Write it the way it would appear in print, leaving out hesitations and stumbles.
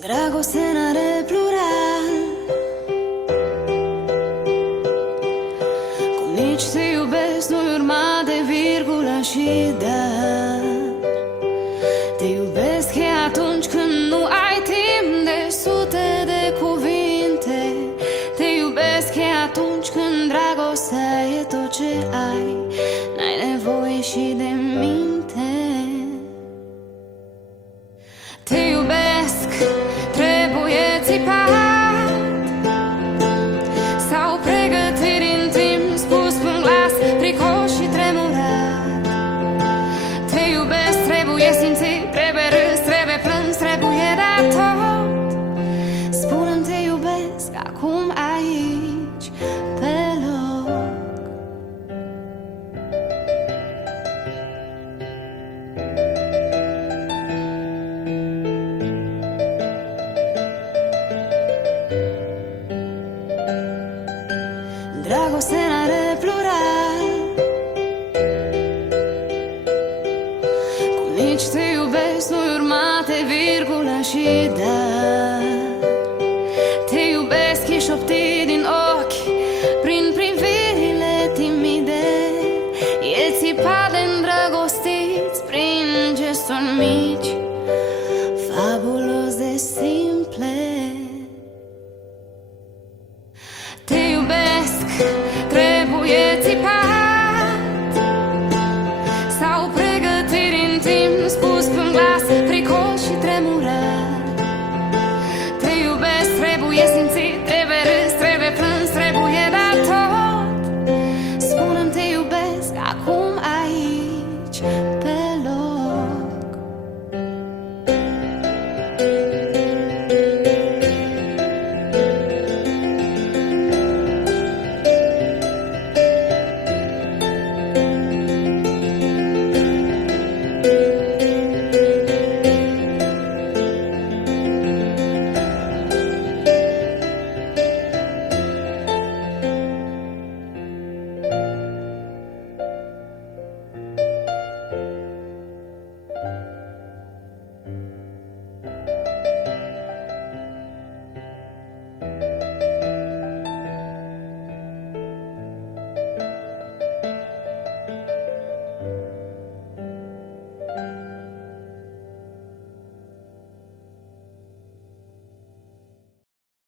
Dragoste n-are plural, cum nici te iubesc nu-i urma de virgulă și dar. Te iubesc e atunci când nu ai timp de sute de cuvinte. Te iubesc e atunci când dragostea e tot ce ai, n-ai nevoie și de minte. Te iubesc, trebuie țipat sau pregătiri în timp spus până glas, fricoș și tremurat. Te iubesc, trebuie simțit, trebuie râs, trebuie plâns, trebuie dat tot. Spune-mi te iubesc acum aici, pe loc. Dragoste n-are plural, cum nici te iubesc nu-i urmate virgulă și dar. Te iubesc e șoptit din ochi, prin privirile timide, e țipat de îndrăgostiți prin gesturi mici, fabulos de simple. Te iubesc, trebuie țipat sau pregătiri în timp spus până glas, fricoș și tremurat. Te iubesc, trebuie simțit,